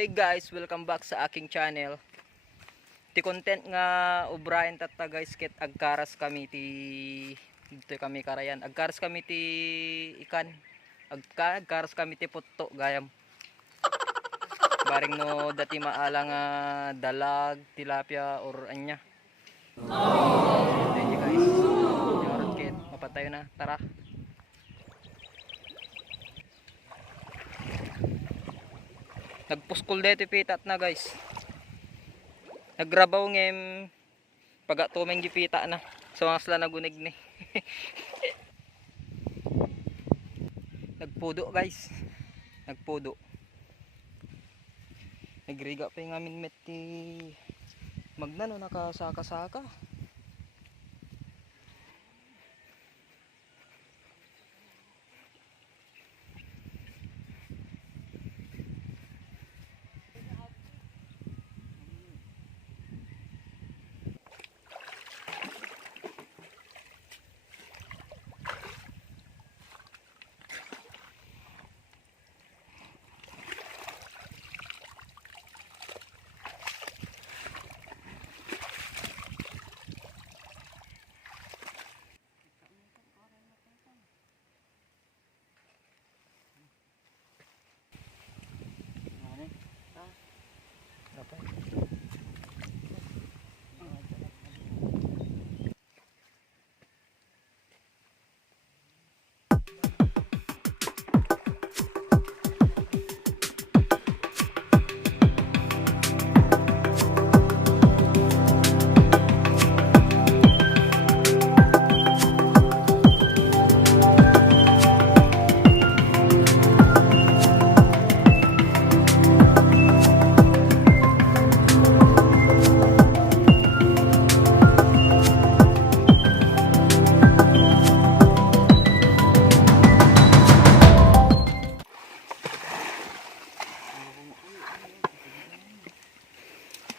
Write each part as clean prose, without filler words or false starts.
Hey guys, welcome back sa aking channel. Ti content nga ubrayan tatta guys ket agkaras kami ti dito kami karayan. Agkaras kami ti ikan. Agkaras kami ti putto gayam. Baring no dati maala nga dalag, tilapia or anya. Thank you guys. Yorot ket mapatayo na. Tara. Nagpuskol dito pitat na guys. Nagrabaw ngem pagatumeng gipita na. So mga sila nagunig ni. Nagpudo guys. Nagpudo. Nagriga pa yung amin met ti magnano nakasaka-saka.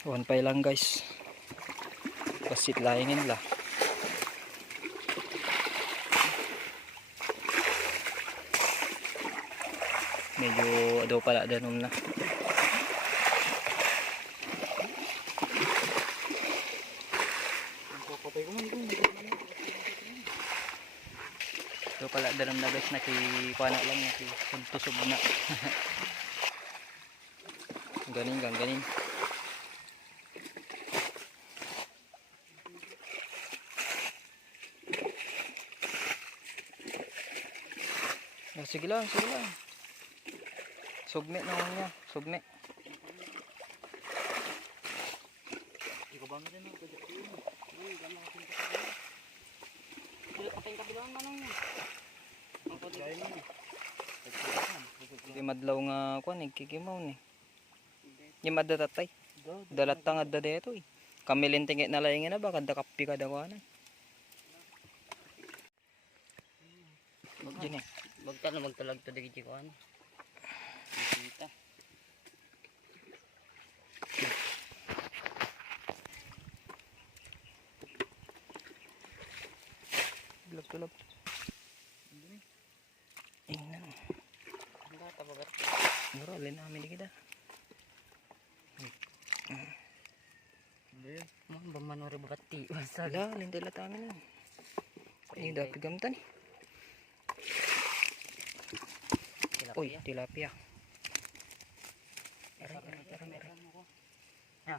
One pay lang guys. Pasit laingin lah. Medyo ado pala danom na. Ado pala danom na guys, nakikuana lang nakikuntusog na. Ganin gang ganin. Sige lang, sige lang. Sugme naman niya, sugme. Ikaw ba meron ako dito? Kaping kabilang manong niya. Ang pagkain niya. Di madlaw nga kuan nagkikimaw ni. Nya madatatay. Dalat tangad da dito eh. Kamilin tingit na laingin na ba kada kapi kada kuan. Magdi ni. Magta na magtalag to digi kuan. Kita. Tulog. Ingnan. Bata ba ber? Muro alin namin kita. Hindi. Mo ba manore bati. Wasala lindela tamin. Ini dapat gamtan. Uy, tilapia. Tara. Ya.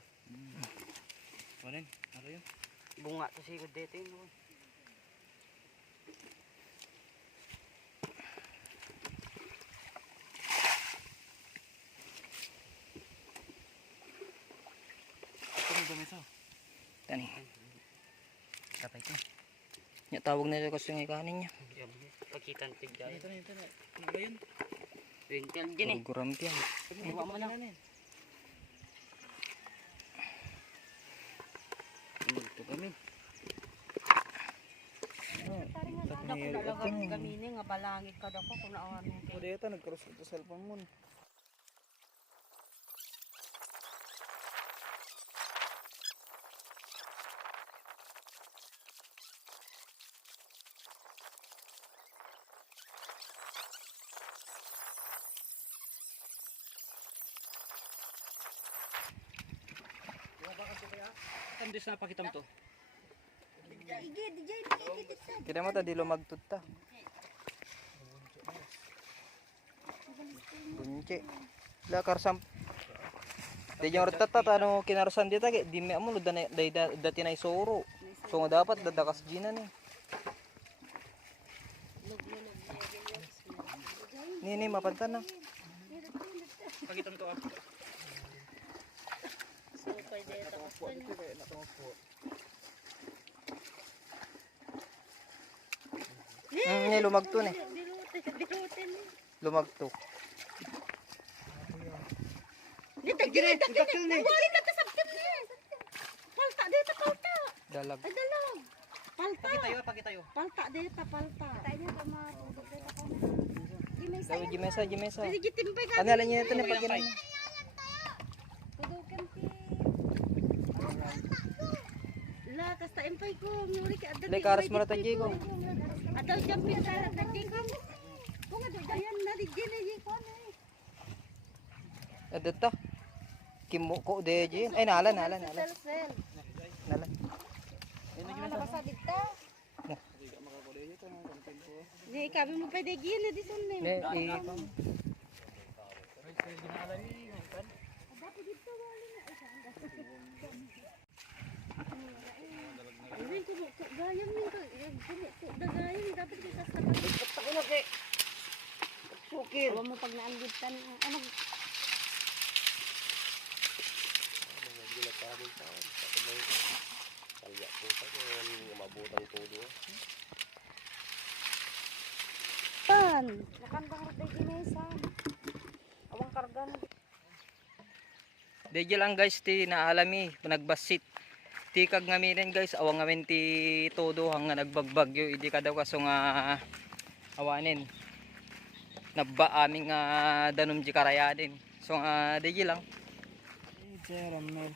Kunin, ano yun? Bunga to sigud dito yun. Ito mo dami sa. Tani. Tapay ito. Nya tawag na ito kasi ng ikanin niya. Pakita ng tigda. Ito na. Ano ba yun? Rintian din eh. Gurampian. Iba mo na. Ito kami. Talagang gamini nga balangit ka daw ko kung naawan mo. O dito nag-cross ito cellphone mo. Andis na pakitam to. Kira mo ta di lumagtod ta. Bunce. La karsam. Di jang rata ano kinarsan dita di me amo dati na isoro. So nga dapat dadakas gina ni. Ni mapantan na. Pakitam to. Supay dito tapos Ni lumagto ni. birutin. Lumagto. Dito dito ni. Wala na ta sabtim ni. Palta dito palta. Dalag. Ay dalag. Palta. Pakitayo. Palta dito palta. Tayo ka matubog dito ka na. Daw jimesa. Pwede gitimpay ka. Ano lang niya ito ni pagkinan. Tudukan ti. La kasta impay ko. Nguri ka adan. Dai karas mo na tanji ko. Ataw champion sa tanji ko. Kung ano dayan na di gini ko na. Adata. Kimo ko de jin. Ay nalan. Sel. Nalan. Ano ka sa dito? Ni kami mo pwede gini di sun ni. Ne Ini ko gayam ni ko. Ko dagayam dapat kita sa tabi. Ako na kay. Sukir. Alam mo pag naanggit ka na ano Pan, nakandang rin ginesa. Awang kargan. Deje lang guys ti naalami nagbasit. Ti kag ngamiren guys awang ngamen ti todo hanga nagbagbagyo idi ka daw kaso nga awanin. Nabba aming danom di karayanin. So deje lang. Caramel.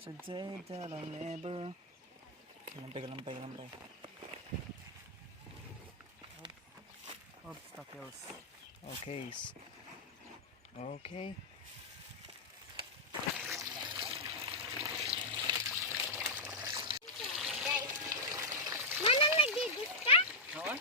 Today that I'll never. Kalampay. Obstacles. Okay. Okay. Manang nagigis ka? Oo.